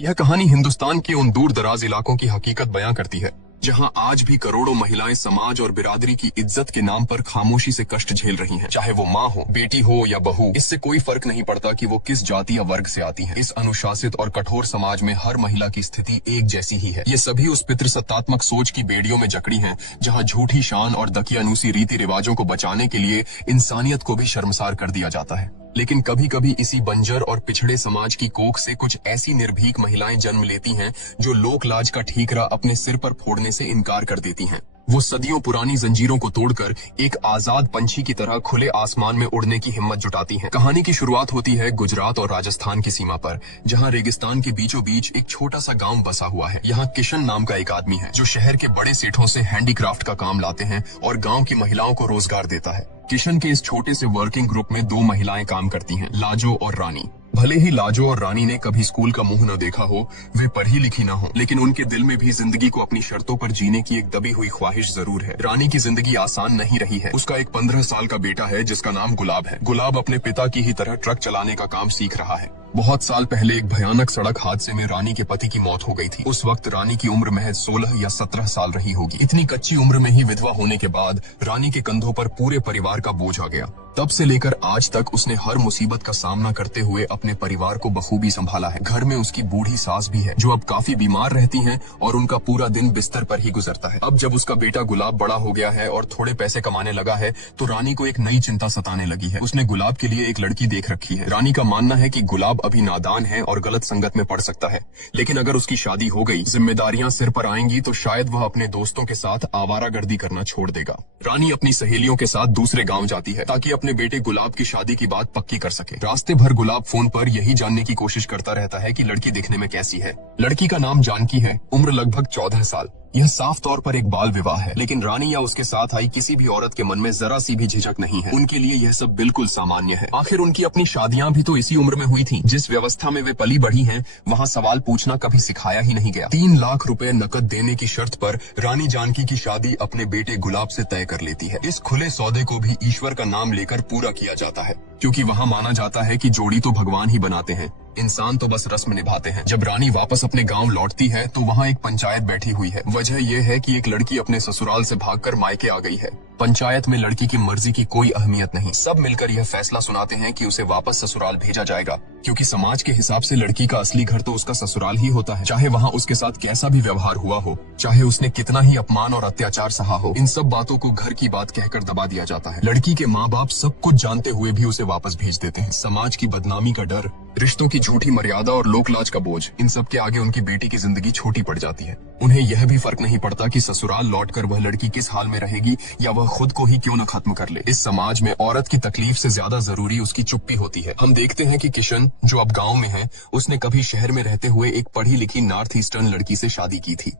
यह कहानी हिंदुस्तान के उन दूर दराज इलाकों की हकीकत बयां करती है जहां आज भी करोड़ों महिलाएं समाज और बिरादरी की इज्जत के नाम पर खामोशी से कष्ट झेल रही हैं। चाहे वो माँ हो, बेटी हो या बहू, इससे कोई फर्क नहीं पड़ता कि वो किस जाति या वर्ग से आती हैं। इस अनुशासित और कठोर समाज में हर महिला की स्थिति एक जैसी ही है। ये सभी उस पितृसत्तात्मक सोच की बेड़ियों में जकड़ी हैं जहां झूठी शान और दकियानूसी रीति रिवाजों को बचाने के लिए इंसानियत को भी शर्मसार कर दिया जाता है। लेकिन कभी कभी इसी बंजर और पिछड़े समाज की कोख से कुछ ऐसी निर्भीक महिलाएं जन्म लेती हैं जो लोक लाज का ठीकरा अपने सिर पर फोड़ने से इनकार कर देती हैं। वो सदियों पुरानी जंजीरों को तोड़कर एक आजाद पंछी की तरह खुले आसमान में उड़ने की हिम्मत जुटाती हैं। कहानी की शुरुआत होती है गुजरात और राजस्थान की सीमा पर, जहां रेगिस्तान के बीचों बीच एक छोटा सा गांव बसा हुआ है। यहाँ किशन नाम का एक आदमी है जो शहर के बड़े सेठों से हैंडीक्राफ्ट का काम लाते हैं और गाँव की महिलाओं को रोजगार देता है। किशन के इस छोटे से वर्किंग ग्रुप में दो महिलाएं काम करती हैं, लाजो और रानी। भले ही लाजो और रानी ने कभी स्कूल का मुंह न देखा हो, वे पढ़ी लिखी ना हो, लेकिन उनके दिल में भी जिंदगी को अपनी शर्तों पर जीने की एक दबी हुई ख्वाहिश जरूर है। रानी की जिंदगी आसान नहीं रही है। उसका एक 15 साल का बेटा है जिसका नाम गुलाब है। गुलाब अपने पिता की ही तरह ट्रक चलाने का काम सीख रहा है। बहुत साल पहले एक भयानक सड़क हादसे में रानी के पति की मौत हो गई थी। उस वक्त रानी की उम्र महज 16 या 17 साल रही होगी। इतनी कच्ची उम्र में ही विधवा होने के बाद रानी के कंधों पर पूरे परिवार का बोझ आ गया। तब से लेकर आज तक उसने हर मुसीबत का सामना करते हुए अपने परिवार को बखूबी संभाला है। घर में उसकी बूढ़ी सास भी है जो अब काफी बीमार रहती हैं और उनका पूरा दिन बिस्तर पर ही गुजरता है। अब जब उसका बेटा गुलाब बड़ा हो गया है और थोड़े पैसे कमाने लगा है तो रानी को एक नई चिंता सताने लगी है। उसने गुलाब के लिए एक लड़की देख रखी है। रानी का मानना है कि गुलाब अभी नादान है और गलत संगत में पड़ सकता है, लेकिन अगर उसकी शादी हो गई, जिम्मेदारियां सिर पर आएंगी तो शायद वह अपने दोस्तों के साथ आवारागर्दी करना छोड़ देगा। रानी अपनी सहेलियों के साथ दूसरे गांव जाती है ताकि अपने बेटे गुलाब की शादी की बात पक्की कर सके। रास्ते भर गुलाब फोन पर यही जानने की कोशिश करता रहता है कि लड़की दिखने में कैसी है। लड़की का नाम जानकी है, उम्र लगभग 14 साल। यह साफ तौर पर एक बाल विवाह है, लेकिन रानी या उसके साथ आई किसी भी औरत के मन में जरा सी भी झिझक नहीं है। उनके लिए यह सब बिल्कुल सामान्य है। आखिर उनकी अपनी शादियां भी तो इसी उम्र में हुई थीं। जिस व्यवस्था में वे पली बढ़ी हैं, वहां सवाल पूछना कभी सिखाया ही नहीं गया। 3 लाख रुपए नकद देने की शर्त पर रानी जानकी की शादी अपने बेटे गुलाब से तय कर लेती है। इस खुले सौदे को भी ईश्वर का नाम लेकर पूरा किया जाता है, क्योंकि वहाँ माना जाता है कि जोड़ी तो भगवान ही बनाते हैं, इंसान तो बस रस्म निभाते हैं। जब रानी वापस अपने गांव लौटती है तो वहाँ एक पंचायत बैठी हुई है। वजह यह है कि एक लड़की अपने ससुराल से भागकर मायके आ गई है। पंचायत में लड़की की मर्जी की कोई अहमियत नहीं। सब मिलकर यह फैसला सुनाते हैं कि उसे वापस ससुराल भेजा जाएगा, क्योंकि समाज के हिसाब से लड़की का असली घर तो उसका ससुराल ही होता है। चाहे वहाँ उसके साथ कैसा भी व्यवहार हुआ हो, चाहे उसने कितना ही अपमान और अत्याचार सहा हो, इन सब बातों को घर की बात कहकर दबा दिया जाता है। लड़की के माँ बाप सब कुछ जानते हुए भी उसे वापस भेज देते हैं। समाज की बदनामी का डर, रिश्तों की झूठी मर्यादा और लोकलाज का बोझ, इन सब के आगे उनकी बेटी की जिंदगी छोटी पड़ जाती है। उन्हें यह भी फर्क नहीं पड़ता कि ससुराल लौटकर वह लड़की किस हाल में रहेगी या वह खुद को ही क्यों न खत्म कर ले। इस समाज में औरत की तकलीफ से ज्यादा जरूरी उसकी चुप्पी होती है। हम देखते हैं कि किशन, जो अब गाँव में है, उसने कभी शहर में रहते हुए एक पढ़ी लिखी नॉर्थ ईस्टर्न लड़की से शादी की थी।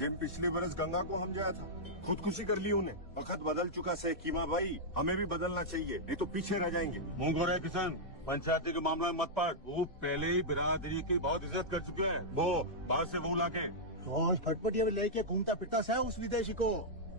जब पिछले बरस गंगा को हम जाया था, खुदकुशी कर ली उन्हें। वक्त बदल चुका से कीमा भाई, हमें भी बदलना चाहिए, नहीं तो पीछे रह जाएंगे। मुंह गोरे किसान, पंचायती के मामला में मत पड़। वो पहले ही बिरादरी की बहुत इज्जत कर चुके हैं। वो बाहर से वो लाके रोज फटफटिया में लेके घूमता फिरता है उस विदेशी को।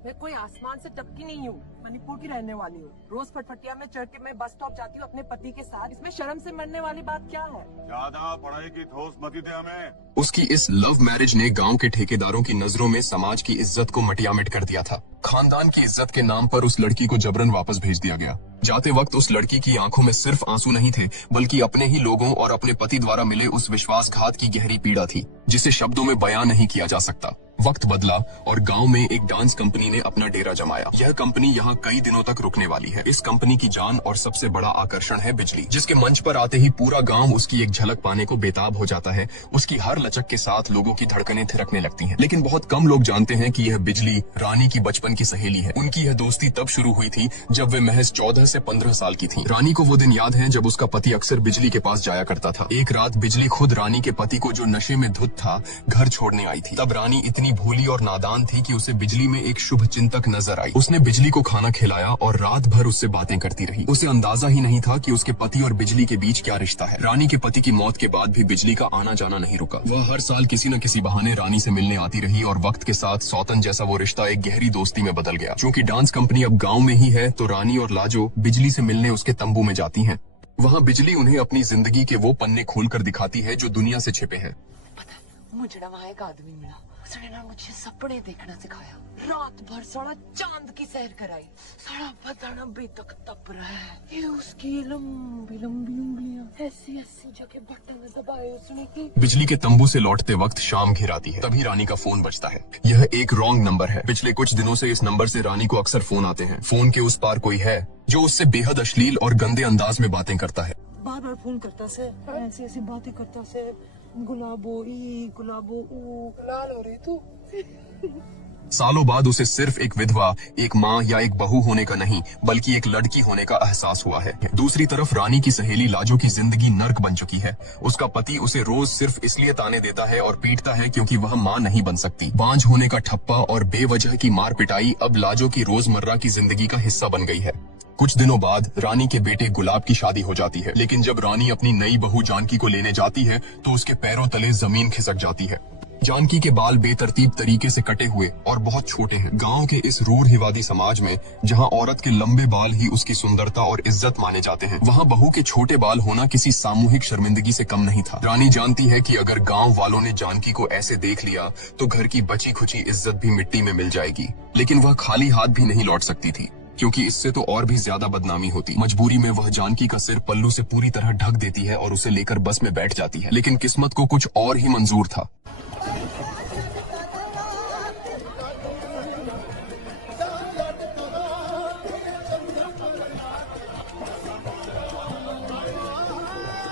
मैं कोई आसमान से टपकी नहीं हूँ, मणिपुर की रहने वाली हूँ। रोज फटफटिया में चढ़ के मैं बस स्टॉप जाती हूँ अपने पति के साथ। इसमें शर्म से मरने वाली बात क्या है? ज्यादा पढ़ाई की ठोस मती दे हमें। उसकी इस लव मैरिज ने गांव के ठेकेदारों की नजरों में समाज की इज्जत को मटियामिट कर दिया था। खानदान की इज्जत के नाम पर उस लड़की को जबरन वापस भेज दिया गया। जाते वक्त उस लड़की की आंखों में सिर्फ आंसू नहीं थे, बल्कि अपने ही लोगों और अपने पति द्वारा मिले उस विश्वासघात की गहरी पीड़ा थी, जिसे शब्दों में बयां नहीं किया जा सकता। वक्त बदला और गांव में एक डांस कंपनी ने अपना डेरा जमाया। यह कंपनी यहाँ कई दिनों तक रुकने वाली है। इस कंपनी की जान और सबसे बड़ा आकर्षण है बिजली, जिसके मंच पर आते ही पूरा गांव उसकी एक झलक पाने को बेताब हो जाता है। उसकी हर लचक के साथ लोगों की धड़कनें थिरकने लगती हैं। लेकिन बहुत कम लोग जानते हैं कि यह बिजली रानी की बचपन की सहेली है। उनकी यह दोस्ती तब शुरू हुई थी जब वे महज 14 से 15 साल की थी। रानी को वो दिन याद है जब उसका पति अक्सर बिजली के पास जाया करता था। एक रात बिजली खुद रानी के पति को, जो नशे में धुत था, घर छोड़ने आई थी। तब रानी इतनी भोली और नादान थी कि उसे बिजली में एक शुभ चिंतक नजर आई। उसने बिजली को खाना खिलाया और रात भर उससे बातें करती रही। उसे अंदाजा ही नहीं था कि उसके पति और बिजली के बीच क्या रिश्ता है। रानी के पति की मौत के बाद भी बिजली का आना जाना नहीं रुका। वह हर साल किसी न किसी बहाने रानी से मिलने आती रही और वक्त के साथ सौतन जैसा वो रिश्ता एक गहरी दोस्ती में बदल गया। क्योंकि डांस कंपनी अब गाँव में ही है, तो रानी और लाजो बिजली से मिलने उसके तंबू में जाती हैं। वहाँ बिजली उन्हें अपनी जिंदगी के वो पन्ने खोलकर दिखाती है जो दुनिया से छिपे हैं। मुझे ना वहाँ एक आदमी मिला, उसने ना मुझे सपने देखना सिखाया, रात भर सारा चांद की सैर कराई, सारा बदन अभी तक तप रहा है, ये उसकी लंबी लंबी उंगलियां ऐसी ऐसी जगह बटन दबाए उसने की। बिजली के तंबू से लौटते वक्त शाम घिर आती है, तभी रानी का फोन बजता है। यह एक रॉन्ग नंबर है। पिछले कुछ दिनों से इस नंबर से रानी को अक्सर फोन आते हैं। फोन के उस पार कोई है जो उससे बेहद अश्लील और गंदे अंदाज में बातें करता है। बार बार फोन करता से, ऐसी ऐसी बातें करता से, गुलाबो ई गुलाबो ऊ, लाल हो रही तू। सालों बाद उसे सिर्फ एक विधवा, एक माँ या एक बहू होने का नहीं बल्कि एक लड़की होने का एहसास हुआ है। दूसरी तरफ रानी की सहेली लाजो की जिंदगी नर्क बन चुकी है। उसका पति उसे रोज सिर्फ इसलिए ताने देता है और पीटता है क्योंकि वह माँ नहीं बन सकती। बांझ होने का ठप्पा और बेवजह की मार पिटाई अब लाजो की रोजमर्रा की जिंदगी का हिस्सा बन गई है। कुछ दिनों बाद रानी के बेटे गुलाब की शादी हो जाती है, लेकिन जब रानी अपनी नई बहू जानकी को लेने जाती है तो उसके पैरों तले जमीन खिसक जाती है। जानकी के बाल बेतरतीब तरीके से कटे हुए और बहुत छोटे हैं। गांव के इस रूढ़िवादी समाज में जहां औरत के लंबे बाल ही उसकी सुंदरता और इज्जत माने जाते हैं, वहां बहू के छोटे बाल होना किसी सामूहिक शर्मिंदगी से कम नहीं था। रानी जानती है कि अगर गांव वालों ने जानकी को ऐसे देख लिया तो घर की बची खुची इज्जत भी मिट्टी में मिल जाएगी। लेकिन वह खाली हाथ भी नहीं लौट सकती थी, क्योंकि इससे तो और भी ज्यादा बदनामी होती। मजबूरी में वह जानकी का सिर पल्लू से पूरी तरह ढक देती है और उसे लेकर बस में बैठ जाती है। लेकिन किस्मत को कुछ और ही मंजूर था।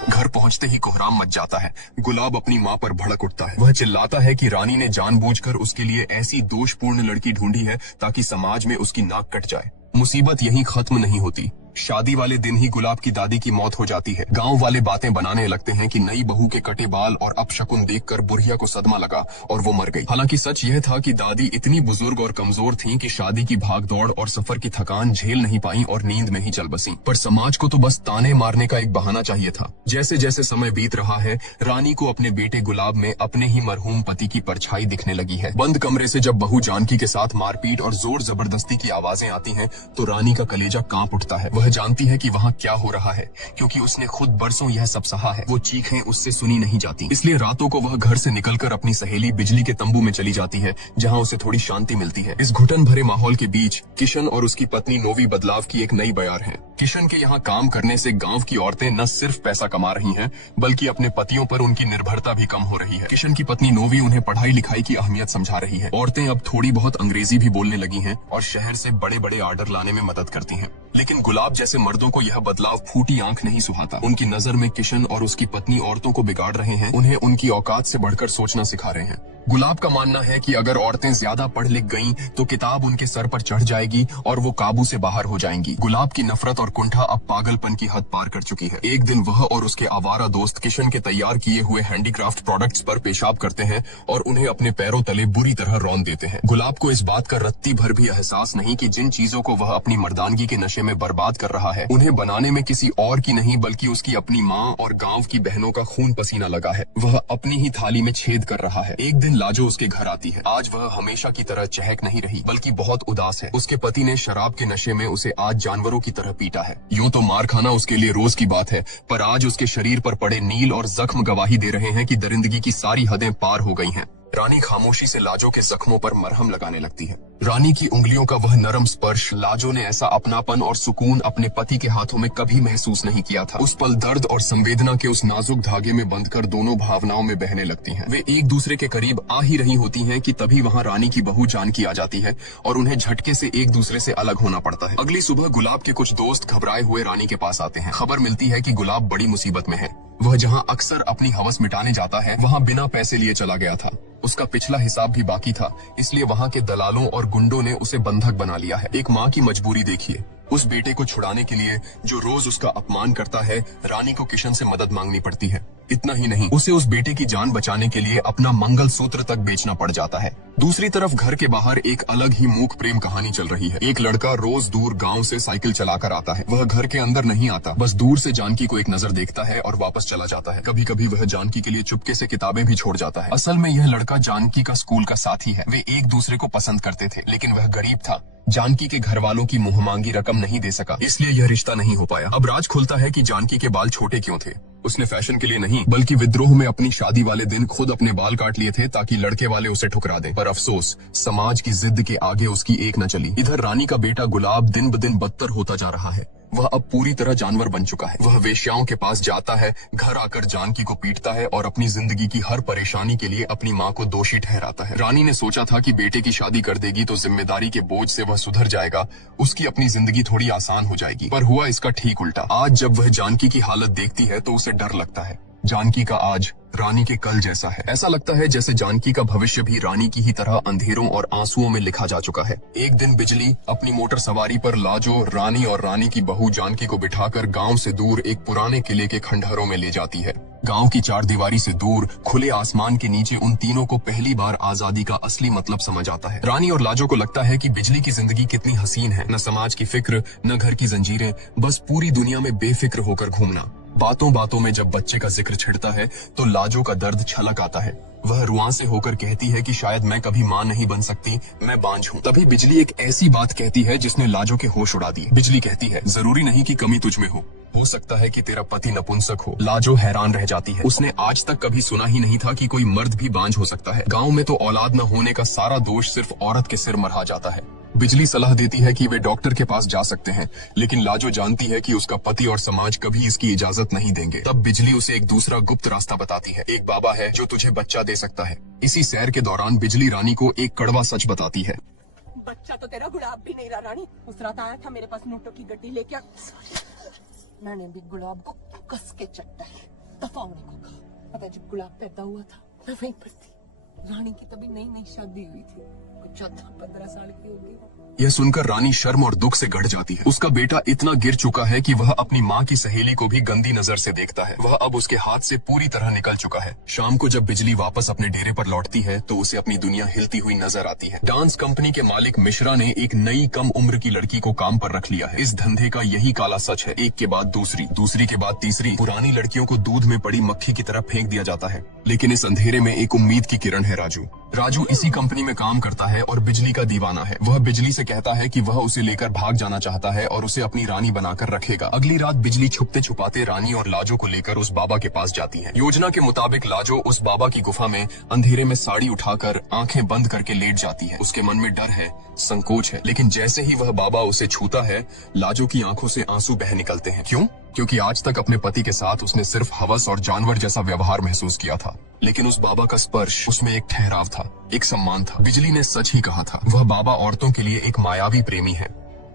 घर पहुंचते ही कोहराम मच जाता है। गुलाब अपनी माँ पर भड़क उठता है। वह चिल्लाता है कि रानी ने जानबूझकर उसके लिए ऐसी दोषपूर्ण लड़की ढूंढी है ताकि समाज में उसकी नाक कट जाए। मुसीबत यहीं खत्म नहीं होती। शादी वाले दिन ही गुलाब की दादी की मौत हो जाती है। गांव वाले बातें बनाने लगते हैं कि नई बहू के कटे बाल और अपशकुन देखकर बुढ़िया को सदमा लगा और वो मर गई। हालांकि सच यह था कि दादी इतनी बुजुर्ग और कमजोर थीं कि शादी की भागदौड़ और सफर की थकान झेल नहीं पाई और नींद में ही चल बसी। पर समाज को तो बस ताने मारने का एक बहाना चाहिए था। जैसे जैसे समय बीत रहा है, रानी को अपने बेटे गुलाब में अपने ही मरहूम पति की परछाई दिखने लगी है। बंद कमरे से जब बहू जानकी के साथ मारपीट और जोर जबरदस्ती की आवाजें आती हैं, तो रानी का कलेजा कांप उठता है। वह जानती है कि वहाँ क्या हो रहा है, क्योंकि उसने खुद बरसों यह सब सहा है। वो चीखें उससे सुनी नहीं जाती, इसलिए रातों को वह घर से निकलकर अपनी सहेली बिजली के तंबू में चली जाती है, जहाँ उसे थोड़ी शांति मिलती है। इस घुटन भरे माहौल के बीच किशन और उसकी पत्नी नोवी बदलाव की एक नई बयार है। किशन के यहाँ काम करने से गांव की औरतें न सिर्फ पैसा कमा रही हैं, बल्कि अपने पतियों पर उनकी निर्भरता भी कम हो रही है। किशन की पत्नी नोवी उन्हें पढ़ाई लिखाई की अहमियत समझा रही है। औरतें अब थोड़ी बहुत अंग्रेजी भी बोलने लगी हैं और शहर से बड़े बड़े ऑर्डर लाने में मदद करती हैं। लेकिन गुलाब जैसे मर्दों को यह बदलाव फूटी आंख नहीं सुहाता। उनकी नजर में किशन और उसकी पत्नी औरतों को बिगाड़ रहे हैं, उन्हें उनकी औकात से बढ़कर सोचना सिखा रहे हैं। गुलाब का मानना है कि अगर औरतें ज्यादा पढ़ लिख गईं, तो किताब उनके सर पर चढ़ जाएगी और वो काबू से बाहर हो जाएंगी। गुलाब की नफरत और कुंठा अब पागलपन की हद पार कर चुकी है। एक दिन वह और उसके आवारा दोस्त किशन के तैयार किए हुए हैंडीक्राफ्ट प्रोडक्ट्स पर पेशाब करते हैं और उन्हें अपने पैरों तले बुरी तरह रौंद देते हैं। गुलाब को इस बात का रत्ती भर भी एहसास नहीं कि जिन चीजों को वह अपनी मर्दानगी के नशे में बर्बाद कर रहा है, उन्हें बनाने में किसी और की नहीं बल्कि उसकी अपनी माँ और गाँव की बहनों का खून पसीना लगा है। वह अपनी ही थाली में छेद कर रहा है। एक दिन लाजो उसके घर आती है। आज वह हमेशा की तरह चहक नहीं रही, बल्कि बहुत उदास है। उसके पति ने शराब के नशे में उसे आज जानवरों की तरह पीटा है। यूं तो मार खाना उसके लिए रोज की बात है, पर आज उसके शरीर पर पड़े नील और जख्म गवाही दे रहे हैं कि दरिंदगी की सारी हदें पार हो गई हैं। रानी खामोशी से लाजो के जख्मों पर मरहम लगाने लगती है। रानी की उंगलियों का वह नरम स्पर्श, लाजो ने ऐसा अपनापन और सुकून अपने पति के हाथों में कभी महसूस नहीं किया था। उस पल दर्द और संवेदना के उस नाजुक धागे में बंधकर दोनों भावनाओं में बहने लगती हैं। वे एक दूसरे के करीब आ ही रही होती हैं कि तभी वहां रानी की बहू जानकी आ जाती है और उन्हें झटके से एक दूसरे से अलग होना पड़ता है। अगली सुबह गुलाब के कुछ दोस्त घबराए हुए रानी के पास आते हैं। खबर मिलती है कि गुलाब बड़ी मुसीबत में है। वह जहां अक्सर अपनी हवस मिटाने जाता है, वहां बिना पैसे लिए चला गया था। उसका पिछला हिसाब भी बाकी था, इसलिए वहां के दलालों और गुंडों ने उसे बंधक बना लिया है। एक माँ की मजबूरी देखिए। उस बेटे को छुड़ाने के लिए जो रोज उसका अपमान करता है, रानी को किशन से मदद मांगनी पड़ती है। इतना ही नहीं, उसे उस बेटे की जान बचाने के लिए अपना मंगलसूत्र तक बेचना पड़ जाता है। दूसरी तरफ घर के बाहर एक अलग ही मूक प्रेम कहानी चल रही है। एक लड़का रोज दूर गांव से साइकिल चलाकर आता है। वह घर के अंदर नहीं आता, बस दूर से जानकी को एक नजर देखता है और वापस चला जाता है। कभी कभी वह जानकी के लिए चुपके से किताबें भी छोड़ जाता है। असल में यह लड़का जानकी का स्कूल का साथी है। वे एक दूसरे को पसंद करते थे, लेकिन वह गरीब था, जानकी के घर वालों की मुंहमांगी रकम नहीं दे सका, इसलिए यह रिश्ता नहीं हो पाया। अब राज खुलता है कि जानकी के बाल छोटे क्यों थे। उसने फैशन के लिए नहीं बल्कि विद्रोह में अपनी शादी वाले दिन खुद अपने बाल काट लिए थे ताकि लड़के वाले उसे ठुकरा दें। पर अफसोस, समाज की जिद के आगे उसकी एक न चली। इधर रानी का बेटा गुलाब दिन ब दिन बदतर होता जा रहा है। वह अब पूरी तरह जानवर बन चुका है। वह वेश्याओं के पास जाता है, घर आकर जानकी को पीटता है और अपनी जिंदगी की हर परेशानी के लिए अपनी माँ को दोषी ठहराता है। रानी ने सोचा था कि बेटे की शादी कर देगी तो जिम्मेदारी के बोझ से वह सुधर जाएगा, उसकी अपनी जिंदगी थोड़ी आसान हो जाएगी। पर हुआ इसका ठीक उल्टा। आज जब वह जानकी की हालत देखती है तो उसे डर लगता है। जानकी का आज रानी के कल जैसा है। ऐसा लगता है जैसे जानकी का भविष्य भी रानी की ही तरह अंधेरों और आंसुओं में लिखा जा चुका है। एक दिन बिजली अपनी मोटर सवारी पर लाजो, रानी और रानी की बहू जानकी को बिठाकर गांव से दूर एक पुराने किले के खंडहरों में ले जाती है। गांव की चारदीवारी से दूर खुले आसमान के नीचे उन तीनों को पहली बार आजादी का असली मतलब समझ आता है। रानी और लाजो को लगता है कि बिजली की जिंदगी कितनी हसीन है। न समाज की फिक्र, न घर की जंजीरें, बस पूरी दुनिया में बेफिक्र होकर घूमना। बातों बातों में जब बच्चे का जिक्र छिड़ता है तो लाजो का दर्द छलक आता है। वह रुआं से होकर कहती है कि शायद मैं कभी माँ नहीं बन सकती, मैं बांझ हूँ। तभी बिजली एक ऐसी बात कहती है जिसने लाजो के होश उड़ा दिए। बिजली कहती है, जरूरी नहीं कि कमी तुझ में हो सकता है कि तेरा पति नपुंसक हो। लाजो हैरान रह जाती है। उसने आज तक कभी सुना ही नहीं था कि कोई मर्द भी बांझ हो सकता है। गाँव में तो औलाद न होने का सारा दोष सिर्फ औरत के सिर मढ़ा जाता है। बिजली सलाह देती है कि वे डॉक्टर के पास जा सकते हैं, लेकिन लाजो जानती है कि उसका पति और समाज कभी इसकी इजाजत नहीं देंगे। तब बिजली उसे एक दूसरा गुप्त रास्ता बताती है। एक बाबा है जो तुझे बच्चा दे सकता है। इसी सैर के दौरान बिजली रानी को एक कड़वा सच बताती है। बच्चा तो तेरा गुलाब भी नहीं रहा रानी। उस रात आया था मेरे पास नोटों की गड्डी लेके, मैंने भी गुलाब को कस के चट्टा दफा होने को कहा। पता है जब गुलाब पैदा हुआ था मैं वहीं पर थी। रानी की तभी नई नई शादी हुई थी, कुछ 14-15 साल की होगी। यह सुनकर रानी शर्म और दुख से गड़ जाती है। उसका बेटा इतना गिर चुका है कि वह अपनी माँ की सहेली को भी गंदी नजर से देखता है। वह अब उसके हाथ से पूरी तरह निकल चुका है। शाम को जब बिजली वापस अपने डेरे पर लौटती है तो उसे अपनी दुनिया हिलती हुई नजर आती है। डांस कंपनी के मालिक मिश्रा ने एक नई कम उम्र की लड़की को काम पर रख लिया है। इस धंधे का यही काला सच है। एक के बाद दूसरी, दूसरी के बाद तीसरी पुरानी लड़कियों को दूध में पड़ी मक्खी की तरह फेंक दिया जाता है। लेकिन इस अंधेरे में एक उम्मीद की किरण है राजू इसी कंपनी में काम करता है और बिजली का दीवाना है। वह बिजली से कहता है कि वह उसे लेकर भाग जाना चाहता है और उसे अपनी रानी बनाकर रखेगा। अगली रात बिजली छुपते छुपाते रानी और लाजो को लेकर उस बाबा के पास जाती है। योजना के मुताबिक लाजो उस बाबा की गुफा में अंधेरे में साड़ी उठाकर आंखें बंद करके लेट जाती है। उसके मन में डर है, संकोच है, लेकिन जैसे ही वह बाबा उसे छूता है लाजो की आंखों से आंसू बह निकलते हैं। क्यों? क्योंकि आज तक अपने पति के साथ उसने सिर्फ हवस और जानवर जैसा व्यवहार महसूस किया था, लेकिन उस बाबा का स्पर्श, उसमें एक ठहराव था, एक सम्मान था। बिजली ने सच ही कहा था, वह बाबा औरतों के लिए एक मायावी प्रेमी है।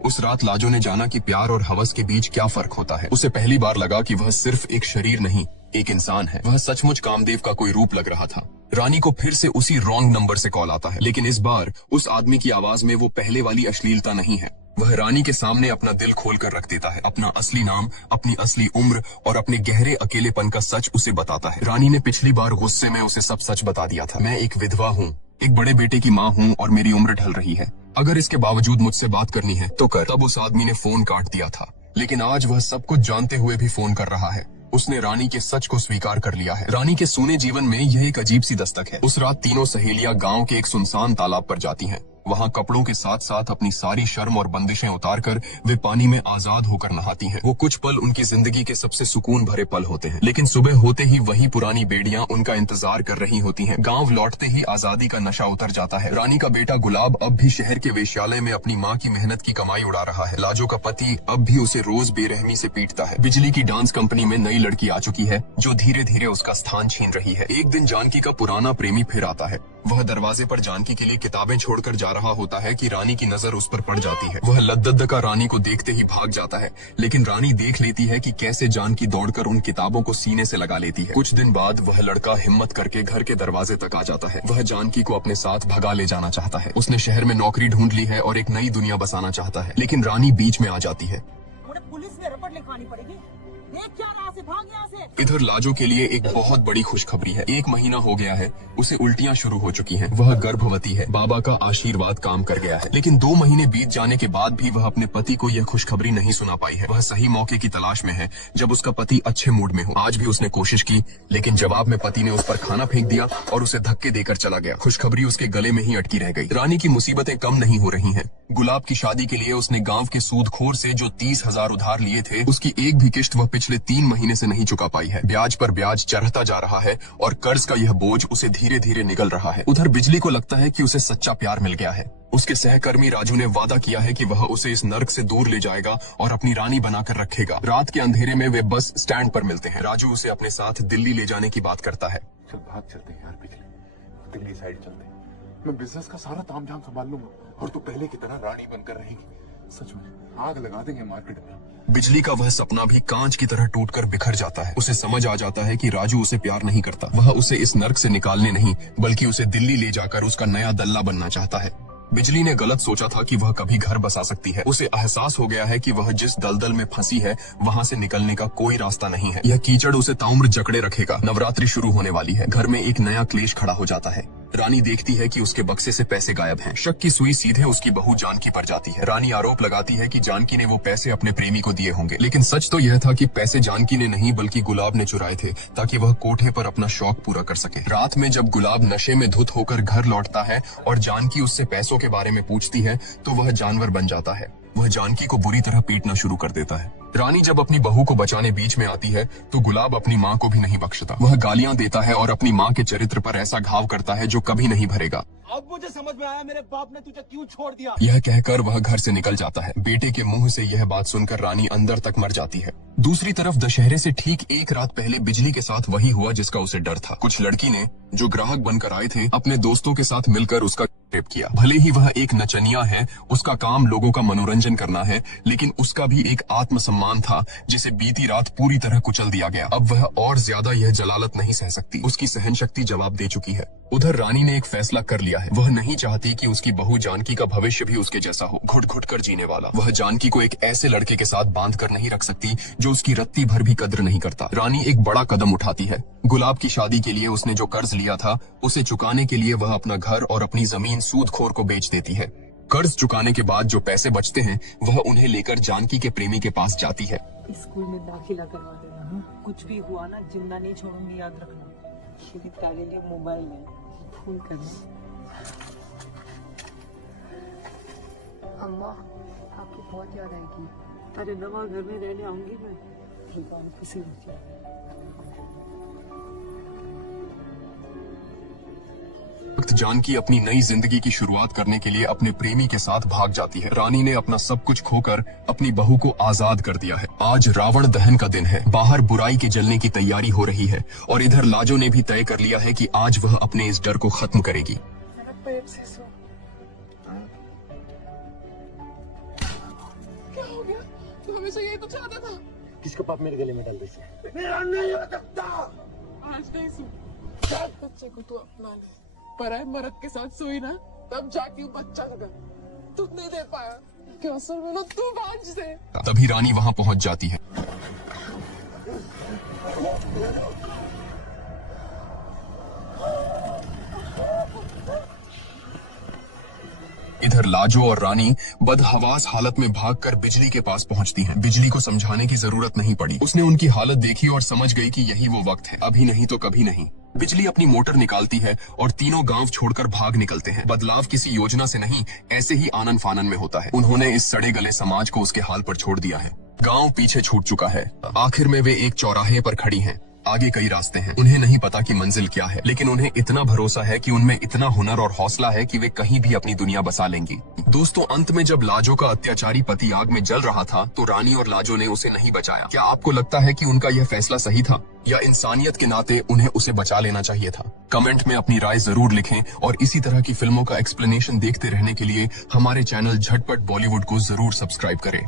उस रात लाजो ने जाना कि प्यार और हवस के बीच क्या फर्क होता है। उसे पहली बार लगा कि वह सिर्फ एक शरीर नहीं, एक इंसान है। वह सचमुच कामदेव का कोई रूप लग रहा था। रानी को फिर से उसी रॉन्ग नंबर से कॉल आता है, लेकिन इस बार उस आदमी की आवाज में वो पहले वाली अश्लीलता नहीं है। वह रानी के सामने अपना दिल खोल कर रख देता है, अपना असली नाम, अपनी असली उम्र और अपने गहरे अकेलेपन का सच उसे बताता है। रानी ने पिछली बार गुस्से में उसे सब सच बता दिया था। मैं एक विधवा हूँ, एक बड़े बेटे की माँ हूँ और मेरी उम्र ढल रही है। अगर इसके बावजूद मुझसे बात करनी है तो कर। तब उस आदमी ने फोन काट दिया था, लेकिन आज वह सब कुछ जानते हुए भी फोन कर रहा है। उसने रानी के सच को स्वीकार कर लिया है। रानी के सूने जीवन में यह एक अजीब सी दस्तक है। उस रात तीनों सहेलियां गांव के एक सुनसान तालाब पर जाती हैं। वहाँ कपड़ों के साथ साथ अपनी सारी शर्म और बंदिशें उतारकर वे पानी में आजाद होकर नहाती हैं। वो कुछ पल उनकी जिंदगी के सबसे सुकून भरे पल होते हैं, लेकिन सुबह होते ही वही पुरानी बेड़ियां उनका इंतजार कर रही होती हैं। गांव लौटते ही आजादी का नशा उतर जाता है। रानी का बेटा गुलाब अब भी शहर के वेश्यालय में अपनी माँ की मेहनत की कमाई उड़ा रहा है। लाजो का पति अब भी उसे रोज बेरहमी से पीटता है। बिजली की डांस कंपनी में नई लड़की आ चुकी है जो धीरे धीरे उसका स्थान छीन रही है। एक दिन जानकी का पुराना प्रेमी फिर आता है। वह दरवाजे पर जानकी के लिए किताबें छोड़कर जा रहा होता है कि रानी की नजर उस पर पड़ जाती है। वह लद्दद्द का रानी को देखते ही भाग जाता है, लेकिन रानी देख लेती है कि कैसे जानकी दौड़कर उन किताबों को सीने से लगा लेती है। कुछ दिन बाद वह लड़का हिम्मत करके घर के दरवाजे तक आ जाता है। वह जानकी को अपने साथ भगा ले जाना चाहता है। उसने शहर में नौकरी ढूंढ ली है और एक नई दुनिया बसाना चाहता है, लेकिन रानी बीच में आ जाती है। पुलिस में रिपोर्ट लिखवानी पड़ेगी। देख क्या रहा से, भाग यहाँ से। इधर लाजो के लिए एक बहुत बड़ी खुशखबरी है। 1 महीना हो गया है, उसे उल्टियां शुरू हो चुकी हैं। वह गर्भवती है। बाबा का आशीर्वाद काम कर गया है। लेकिन 2 महीने बीत जाने के बाद भी वह अपने पति को यह खुशखबरी नहीं सुना पाई है। वह सही मौके की तलाश में है जब उसका पति अच्छे मूड में हो। आज भी उसने कोशिश की, लेकिन जवाब में पति ने उस पर खाना फेंक दिया और उसे धक्के देकर चला गया। खुशखबरी उसके गले में ही अटकी रह गई। रानी की मुसीबतें कम नहीं हो रही हैं। गुलाब की शादी के लिए उसने गांव के सूदखोर से जो 30,000 उधार लिए थे, उसकी एक भी किश्त वह पिछले 3 महीने से नहीं चुका पाई है। ब्याज पर ब्याज चढ़ता जा रहा है और कर्ज का यह बोझ उसे धीरे धीरे निगल रहा है। उधर बिजली को लगता है कि उसे सच्चा प्यार मिल गया है। उसके सहकर्मी राजू ने वादा किया है कि वह उसे इस नर्क से दूर ले जाएगा और अपनी रानी बनाकर रखेगा। रात के अंधेरे में वे बस स्टैंड पर मिलते हैं। राजू उसे अपने साथ दिल्ली ले जाने की बात करता है। चल भाग चलते हैं यार बिजली, दिल्ली साइड चलते हैं। मैं बिजनेस का सारा तामझाम संभाल लूंगा और तू पहले की तरह रानी बनकर रहेगी। सच में आग लगा देंगे मार्केट में। बिजली का वह सपना भी कांच की तरह टूटकर बिखर जाता है। उसे समझ आ जाता है कि राजू उसे प्यार नहीं करता। वह उसे इस नर्क से निकालने नहीं, बल्कि उसे दिल्ली ले जाकर उसका नया दल्ला बनना चाहता है। बिजली ने गलत सोचा था कि वह कभी घर बसा सकती है। उसे एहसास हो गया है कि वह जिस दलदल में फंसी है, वहां से निकलने का कोई रास्ता नहीं है। यह कीचड़ उसे ताउम्र जकड़े रखेगा। नवरात्रि शुरू होने वाली है। घर में एक नया क्लेश खड़ा हो जाता है। रानी देखती है कि उसके बक्से से पैसे गायब हैं। शक की सुई सीधे उसकी बहू जानकी पर जाती है। रानी आरोप लगाती है कि जानकी ने वो पैसे अपने प्रेमी को दिए होंगे, लेकिन सच तो यह था कि पैसे जानकी ने नहीं बल्कि गुलाब ने चुराए थे, ताकि वह कोठे पर अपना शौक पूरा कर सके। रात में जब गुलाब नशे में धुत होकर घर लौटता है और जानकी उससे पैसों के बारे में पूछती है, तो वह जानवर बन जाता है। वह जानकी को बुरी तरह पीटना शुरू कर देता है। रानी जब अपनी बहू को बचाने बीच में आती है, तो गुलाब अपनी माँ को भी नहीं बख्शता। वह गालियां देता है और अपनी माँ के चरित्र पर ऐसा घाव करता है जो कभी नहीं भरेगा। अब मुझे समझ में आया मेरे बाप ने तुझे क्यों छोड़ दिया। यह कहकर वह घर से निकल जाता है। बेटे के मुंह से यह बात सुनकर रानी अंदर तक मर जाती है। दूसरी तरफ दशहरे से ठीक 1 रात पहले बिजली के साथ वही हुआ जिसका उसे डर था। कुछ लड़की ने, जो ग्राहक बनकर आए थे, अपने दोस्तों के साथ मिलकर उसका रेप किया। भले ही वह एक नचनिया है, उसका काम लोगों का मनोरंजन करना है, लेकिन उसका भी एक आत्मसम्मान था जिसे बीती रात पूरी तरह कुचल दिया गया। अब वह और ज्यादा यह जलालत नहीं सह सकती। उसकी सहन शक्ति जवाब दे चुकी है। उधर रानी ने एक फैसला कर लिया है। वह नहीं चाहती कि उसकी बहू जानकी का भविष्य भी उसके जैसा हो, घुट घुट कर जीने वाला। वह जानकी को एक ऐसे लड़के के साथ बांध कर नहीं रख सकती जो उसकी रत्ती भर भी कद्र नहीं करता। रानी एक बड़ा कदम उठाती है। गुलाब की शादी के लिए उसने जो कर्ज लिया था, उसे चुकाने के लिए वह अपना घर और अपनी जमीन सूदखोर को बेच देती है। कर्ज चुकाने के बाद जो पैसे बचते हैं, वह उन्हें लेकर जानकी के प्रेमी के पास जाती है। स्कूल में दाखिला करवा देना। कुछ भी हुआ ना, जिंदा नहीं छोड़ूंगी, याद रखना। तारे लिए मोबाइल है, फोन करना। अम्मा, आपकी बहुत याद आएगी। अरे नवा घर में रहने आऊंगी मैं। भगवान खुशी रखे। वक्त जानकी अपनी नई जिंदगी की शुरुआत करने के लिए अपने प्रेमी के साथ भाग जाती है। रानी ने अपना सब कुछ खोकर अपनी बहू को आजाद कर दिया है। आज रावण दहन का दिन है। बाहर बुराई के जलने की तैयारी हो रही है और इधर लाजो ने भी तय कर लिया है कि आज वह अपने इस डर को खत्म करेगी। मेरा पेट से सो। क्या हो गया? तू हमेशा यही तो चाहता था। किसका पाप मेरे गले में डाल दे। मेरा नहीं हो सकता। आज नहीं सो। बच्चे को तू अपना ले। पराए मर्द के साथ सोई ना, तब जाके वो बच्चा लगा। तू नहीं दे पाया। क्या असर मिला तू बांझ से। तभी रानी वहां पहुंच जाती है। इधर लाजो और रानी बदहवास हालत में भागकर बिजली के पास पहुंचती हैं। बिजली को समझाने की जरूरत नहीं पड़ी। उसने उनकी हालत देखी और समझ गई कि यही वो वक्त है। अभी नहीं तो कभी नहीं। बिजली अपनी मोटर निकालती है और तीनों गांव छोड़कर भाग निकलते हैं। बदलाव किसी योजना से नहीं, ऐसे ही आनन फानन में होता है। उन्होंने इस सड़े गले समाज को उसके हाल पर छोड़ दिया है। गांव पीछे छूट चुका है। आखिर में वे एक चौराहे पर खड़ी हैं। आगे कई रास्ते हैं। उन्हें नहीं पता कि मंजिल क्या है, लेकिन उन्हें इतना भरोसा है कि उनमें इतना हुनर और हौसला है कि वे कहीं भी अपनी दुनिया बसा लेंगी। दोस्तों, अंत में जब लाजो का अत्याचारी पति आग में जल रहा था, तो रानी और लाजो ने उसे नहीं बचाया। क्या आपको लगता है कि उनका यह फैसला सही था, या इंसानियत के नाते उन्हें उसे बचा लेना चाहिए था? कमेंट में अपनी राय जरूर लिखें और इसी तरह की फिल्मों का एक्सप्लेनेशन देखते रहने के लिए हमारे चैनल झटपट बॉलीवुड को जरूर सब्सक्राइब करें।